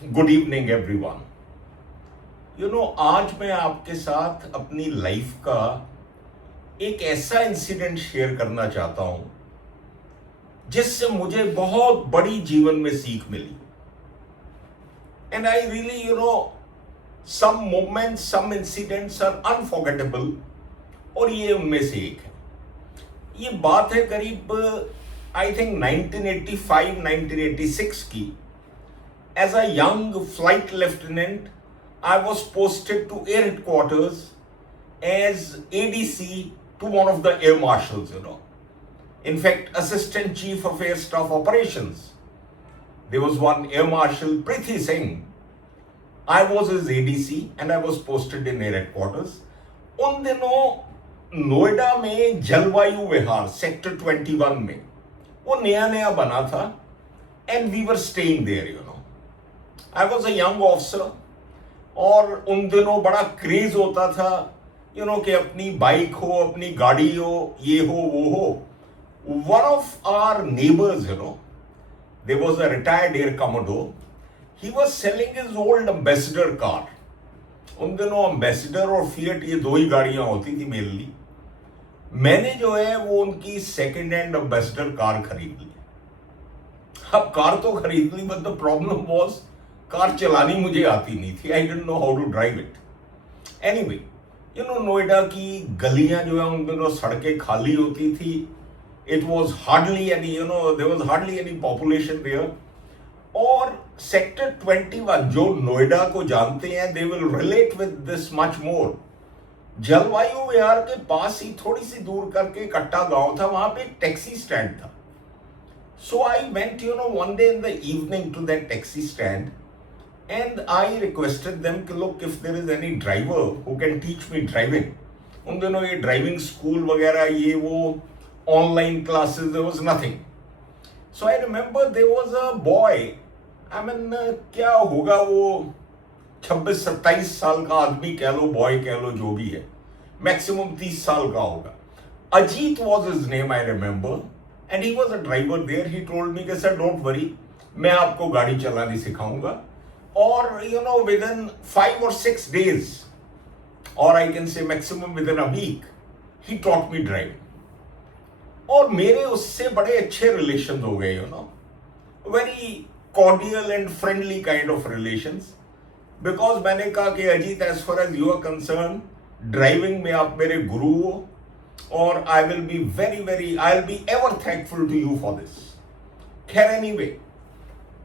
Good evening everyone. आज मैं आपके साथ अपनी लाइफ का एक ऐसा इंसिडेंट शेयर करना चाहता हूं जिससे मुझे बहुत बड़ी जीवन में सीख मिली। And I really some moments, some incidents are unforgettable, और ये उनमें से एक है। ये बात है करीब आई थिंक 1985-1986 की। As a young flight lieutenant, I was posted to air headquarters as ADC to one of the air marshals. In fact, Assistant Chief of Air Staff Operations. There was one Air Marshal, Prithi Singh. I was his ADC and I was posted in air headquarters. उन दिनों नोएडा में जलवायु विहार sector 21 में वो नया नया बना था, and we were staying there. I was a young officer, और उन दिनों बड़ा क्रेज होता था कि अपनी बाइक हो, अपनी गाड़ी हो, ये हो वो हो। One of our neighbors, there was a retired air commodore. He was selling his old ambassador car. उन दिनों ambassador और Fiat ये दो ही गाड़ियां होती थी मेनली। मैंने जो है वो उनकी सेकेंड हैंड ambassador कार खरीद ली। अब कार तो खरीद ली, but the problem was car चलानी मुझे आती नहीं थी। I didn't know how to drive it. Anyway, Noida की गलियां जो है उन दिनों सड़कें खाली होती थी। It was hardly any there was hardly any population there. और सेक्टर 21, जो नोएडा को जानते हैं, they will relate with this much more. Jalvayu Vihar के पास ही थोड़ी सी दूर करके कट्टा गांव था, वहां पे एक टैक्सी स्टैंड था। So I went, one day in the evening to that taxi stand, and I requested them कि look, if there is any driver who can teach me driving. उन दिनों ये ड्राइविंग स्कूल वगैरह ये वो online classes, there was nothing. So I remember there was a boy, I mean क्या होगा वो 26-27 साल का आदमी कह लो, बॉय कह लो, जो भी है, मैक्सिमम 30 साल का होगा। Ajit was his name, I remember. And he was a driver there. He told me कि सर डोंट वरी, मैं आपको गाड़ी चलानी सिखाऊंगा। और within 5 or 6 days, or I can say maximum within a week, he taught me driving. और मेरे उससे बड़े अच्छे रिलेशन हो गए, very cordial and friendly kind of relations, because मैंने कहा कि Ajit, as far as you are concerned, driving में आप मेरे गुरु हो, और I will be I'll be ever thankful to you for this. खैर anyway,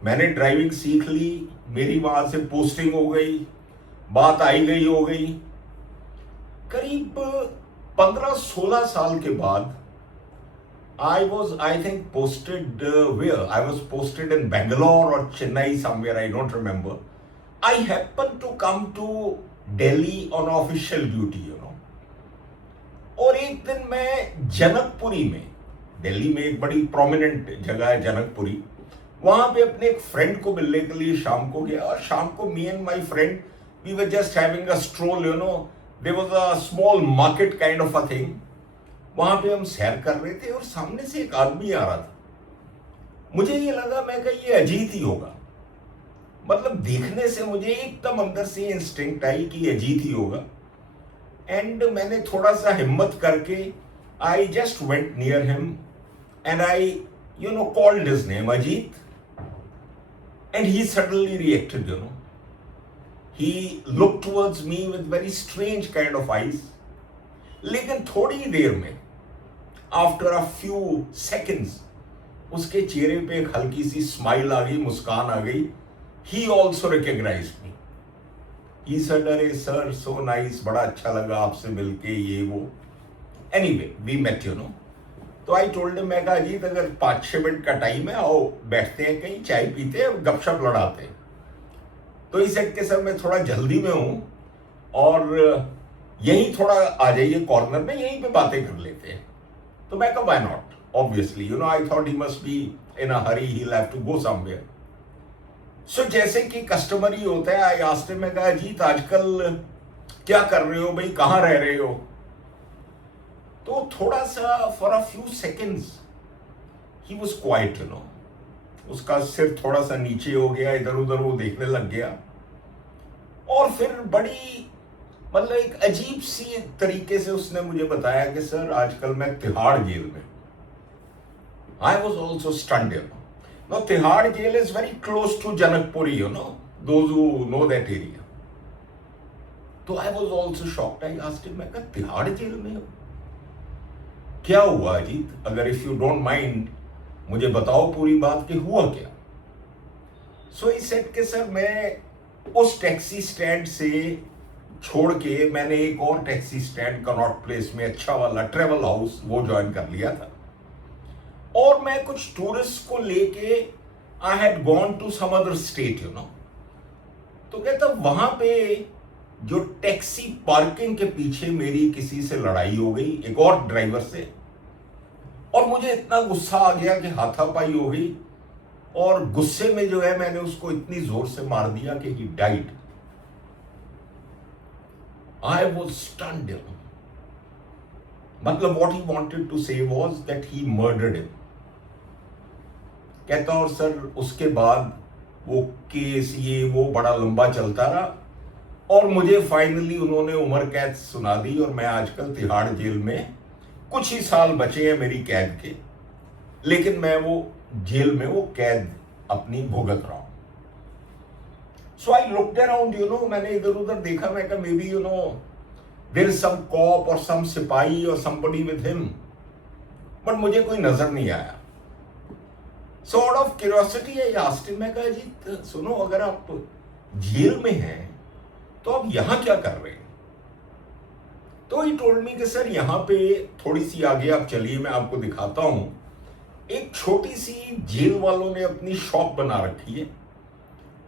मैंने ड्राइविंग सीख ली, मेरी वहां से पोस्टिंग हो गई, बात आई गई हो गई। करीब 15-16 साल के बाद I think posted where? I was posted in Bangalore or Chennai, somewhere, I don't remember. I happened to come to Delhi on official duty, और एक दिन मैं जनकपुरी में, दिल्ली में एक बड़ी प्रोमिनेंट जगह है जनकपुरी, वहां पे अपने एक फ्रेंड को मिलने के लिए शाम को गया। और शाम को me and my friend, we were just having a stroll, there was a small market kind of a thing. वहां पे हम सैर कर रहे थे और सामने से एक आदमी आ रहा था। मुझे ये लगा, मैं कहा ये अजीत ही होगा। मतलब देखने से मुझे एकदम अंदर से इंस्टिंक्ट आई कि अजीत ही होगा। एंड मैंने थोड़ा सा हिम्मत करके I just went near him and I called his name Ajit, and he suddenly reacted. He look towards me with very strange kind of eyes. लेकिन थोड़ी ही देर में, आफ्टर अ फ्यू सेकेंड्स, उसके चेहरे पे एक हल्की सी स्माइल आ गई, मुस्कान आ गई। He also recognised me. He said, अरे सर, so nice, बड़ा अच्छा लगा आपसे मिलके, ये वो। Anyway, we met, तो आई टोल्ड हिम, मैं कहा अजीत, अगर 5-6 मिनट का टाइम है, आओ बैठते हैं कहीं, चाय पीते हैं, गपशप लड़ाते हैं। तो ही सेट के सर मैं थोड़ा जल्दी में हूँ, और यहीं थोड़ा आ जाइए कॉर्नर में, यहीं पे बातें कर लेते हैं। तो मैं कहा why not, obviously, I thought he must be in a hurry, he will have to go somewhere. So जैसे कि कस्टमरी होता है, आई आस्क्ड हिम, मैं कहा अजीत, आजकल क्या कर रहे हो भाई, कहाँ रह रहे हो? तो थोड़ा सा for a few seconds he was quite, उसका सिर थोड़ा सा नीचे हो गया, इधर उधर वो देखने लग गया, और फिर बड़ी मतलब एक अजीब सी तरीके से उसने मुझे बताया कि सर आजकल मैं तिहाड़ जेल में। I was also stunned, no Tihar jail is very close to Janakpuri, those who know that area. तो I was also shocked. I asked him, मैं कहा तिहाड़ जेल में हो, क्या हुआ अजीत? अगर इफ यू डोंट माइंड मुझे बताओ पूरी बात कि हुआ क्या। सो ही सेड कि सर मैं उस टैक्सी स्टैंड से छोड़ के मैंने एक और टैक्सी स्टैंड कनॉट प्लेस में अच्छा वाला ट्रेवल हाउस वो ज्वाइन कर लिया था, और मैं कुछ टूरिस्ट को लेके I had gone to some other state, तो कहता वहां पे जो टैक्सी पार्किंग के पीछे मेरी किसी से लड़ाई हो गई, एक और ड्राइवर से, और मुझे इतना गुस्सा आ गया कि हाथापाई हो गई, और गुस्से में जो है मैंने उसको इतनी जोर से मार दिया कि he died. I was stunned. मतलब व्हाट ही वांटेड टू से was that he murdered him. कहता और सर उसके बाद वो केस ये वो बड़ा लंबा चलता रहा, और मुझे फाइनली उन्होंने उम्र कैद सुना दी, और मैं आजकल तिहाड़ जेल में, कुछ ही साल बचे हैं मेरी कैद के, लेकिन मैं वो जेल में वो कैद अपनी भुगत रहा हूं। सो आई लुक्ड अराउंड, मैंने इधर उधर देखा, मैं कहा maybe there is some cop और सम सिपाही और समबडी विद हिम, बट मुझे कोई नजर नहीं आया। So out of curiosity I asked him, मैं कहा जी सुनो, अगर आप जेल में हैं तो आप यहां क्या कर रहे हैं? तो ही टोल्ड मी कि सर यहां पे थोड़ी सी आगे आप चलिए, मैं आपको दिखाता हूं, एक छोटी सी जेल वालों ने अपनी शॉप बना रखी है,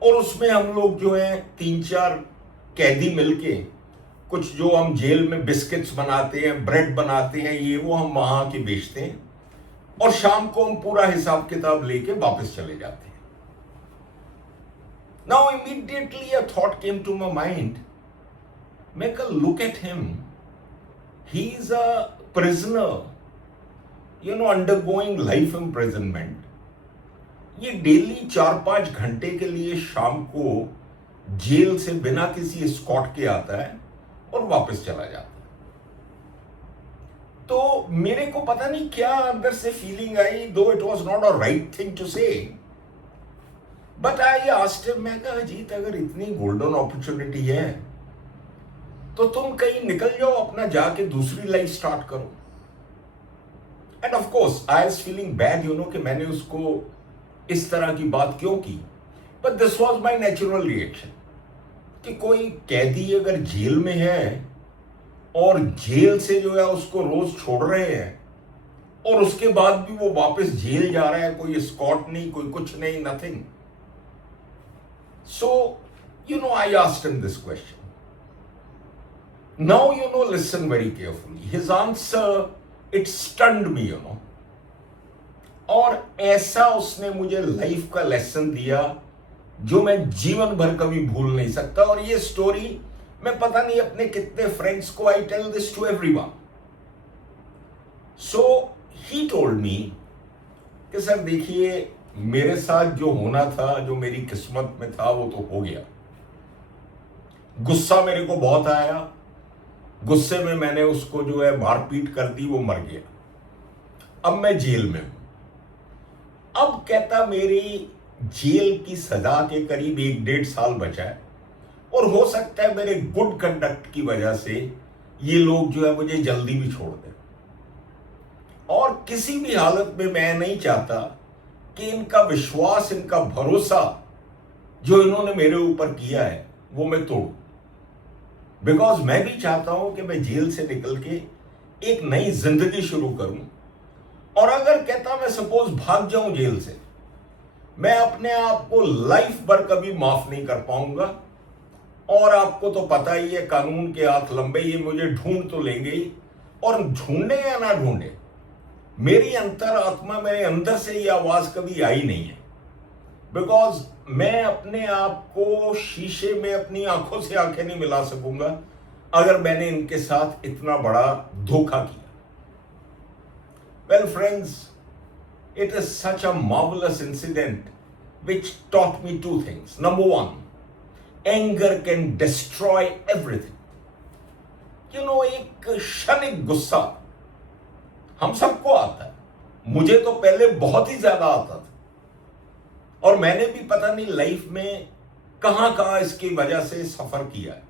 और उसमें हम लोग जो है 3-4 कैदी मिलके कुछ जो हम जेल में बिस्किट्स बनाते हैं, ब्रेड बनाते हैं, ये वो हम वहां के बेचते हैं, और शाम को हम पूरा हिसाब किताब लेके वापस चले जाते हैं। Now immediately a thought came to my mind, मैं कल look at him, he is a prisoner, undergoing life imprisonment. ये डेली 4-5 घंटे के लिए शाम को जेल से बिना किसी एस्कॉर्ट के आता है और वापस चला जाता है। तो मेरे को पता नहीं क्या अंदर से फीलिंग आई, though it was not a right thing to say, but I asked him, मैं कहा अजीत अगर इतनी गोल्डन अपॉर्चुनिटी है तो तुम कहीं निकल जाओ, अपना जाके दूसरी लाइफ स्टार्ट करो। End of course I was feeling bad, कि मैंने उसको इस तरह की बात क्यों की, but this was my natural reaction कि कोई कैदी अगर जेल में है और जेल से जो है उसको रोज छोड़ रहे हैं, और उसके बाद भी वो वापस जेल जा रहा है, कोई स्कॉट नहीं, कोई कुछ नहीं, nothing. So I asked him this question. Now listen very carefully. His answer, it stunned me, और ऐसा उसने मुझे लाइफ का लेसन दिया जो मैं जीवन भर कभी भूल नहीं सकता। और ये स्टोरी मैं पता नहीं अपने कितने फ्रेंड्स को, I tell this to everyone. So he told me कि सर देखिए, मेरे साथ जो होना था, जो मेरी किस्मत में था, वो तो हो गया। गुस्सा मेरे को बहुत आया, गुस्से में मैंने उसको जो है मारपीट कर दी, वो मर गया। अब मैं जेल में हूं। अब कहता मेरी जेल की सजा के करीब 1-1.5 साल बचा है, और हो सकता है मेरे गुड कंडक्ट की वजह से ये लोग जो है मुझे जल्दी भी छोड़ दें। और किसी भी हालत में मैं नहीं चाहता कि इनका विश्वास, इनका भरोसा जो इन्होंने मेरे ऊपर किया है वो मैं तोड़ूं। बिकॉज मैं भी चाहता हूं कि मैं जेल से निकल के एक नई जिंदगी शुरू करूं। और अगर कहता मैं सपोज भाग जाऊं जेल से, मैं अपने आप को लाइफ भर कभी माफ नहीं कर पाऊंगा। और आपको तो पता ही है, कानून के हाथ लंबे, ये मुझे ढूंढ तो लेंगे ही, और ढूंढे या ना ढूंढे, मेरी अंतरात्मा, मेरे अंदर से ये आवाज कभी आई नहीं है। बिकॉज मैं अपने आप को शीशे में अपनी आंखों से आंखें नहीं मिला सकूंगा अगर मैंने इनके साथ इतना बड़ा धोखा किया। Well friends, It is such a marvelous incident which taught me two things. Number one, anger can destroy everything. एक क्षणिक गुस्सा हम सबको आता है. मुझे तो पहले बहुत ही ज्यादा आता था और मैंने भी पता नहीं लाइफ में कहां कहां इसकी वजह से सफर किया है.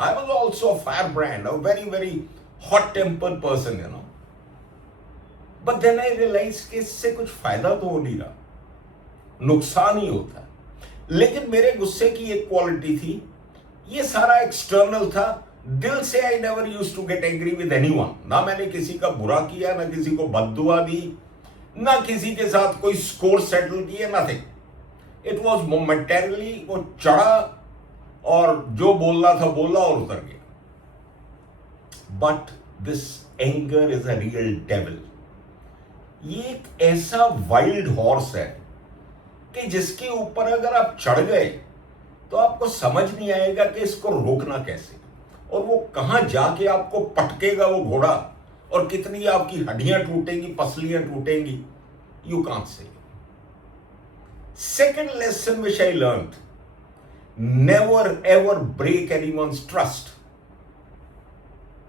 I was also a firebrand, a very very hot tempered person, but then I realise कि इससे कुछ फायदा तो हो नहीं रहा, नुकसान ही होता है. लेकिन मेरे गुस्से की एक क्वालिटी थी, ये सारा एक्सटर्नल था. दिल से I never used to get angry with anyone. ना मैंने किसी का बुरा किया, ना किसी को बद्दुआ दी, ना किसी के साथ कोई स्कोर सेटल किया, नथिंग. It was momentarily. वो चढ़ा और जो बोलना था बोला और उतर गया. But this anger is a real devil. ये एक ऐसा वाइल्ड हॉर्स है कि जिसके ऊपर अगर आप चढ़ गए तो आपको समझ नहीं आएगा कि इसको रोकना कैसे, और वो कहां जाके आपको पटकेगा वो घोड़ा, और कितनी आपकी हड्डियां टूटेंगी, पसलियां टूटेंगी, you can't say. Second lesson which I learned, never ever break anyone's trust.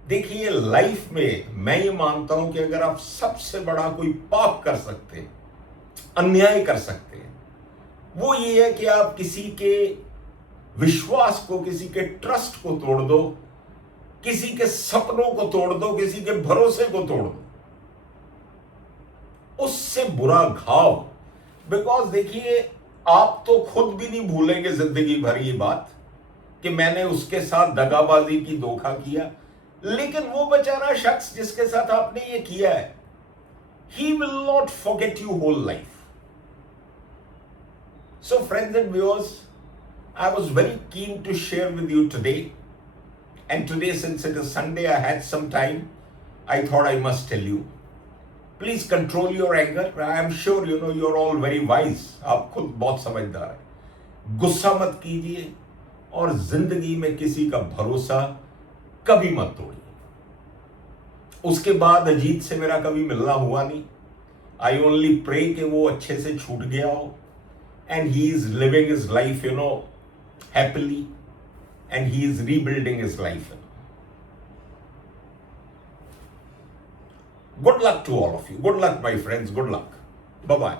देखिए लाइफ में मैं ये मानता हूं कि अगर आप सबसे बड़ा कोई पाप कर सकते हैं, अन्याय कर सकते हैं, वो ये है कि आप किसी के विश्वास को, किसी के ट्रस्ट को तोड़ दो, किसी के सपनों को तोड़ दो, किसी के भरोसे को तोड़ दो. उससे बुरा घाव. बिकॉज देखिए आप तो खुद भी नहीं भूलेंगे जिंदगी भर ये बात कि मैंने उसके साथ दगाबाजी की, धोखा किया. लेकिन वो बेचारा शख्स जिसके साथ आपने ये किया है, he will not forget you whole life. So friends and viewers, I was very keen to share with you today. And today, since it is Sunday, I had some time. I thought I must tell you. Please control your anger. I am sure you're all very wise. आप खुद बहुत समझदार हैं. गुस्सा मत कीजिए और जिंदगी में किसी का भरोसा कभी मत तोड़िए. उसके बाद अजीत से मेरा कभी मिलना हुआ नहीं. आई ओनली प्रे कि वो अच्छे से छूट गया हो, and he is living his life happily, and he is rebuilding his life. Good luck to all of you. Good luck, my friends. Good luck. Bye-bye.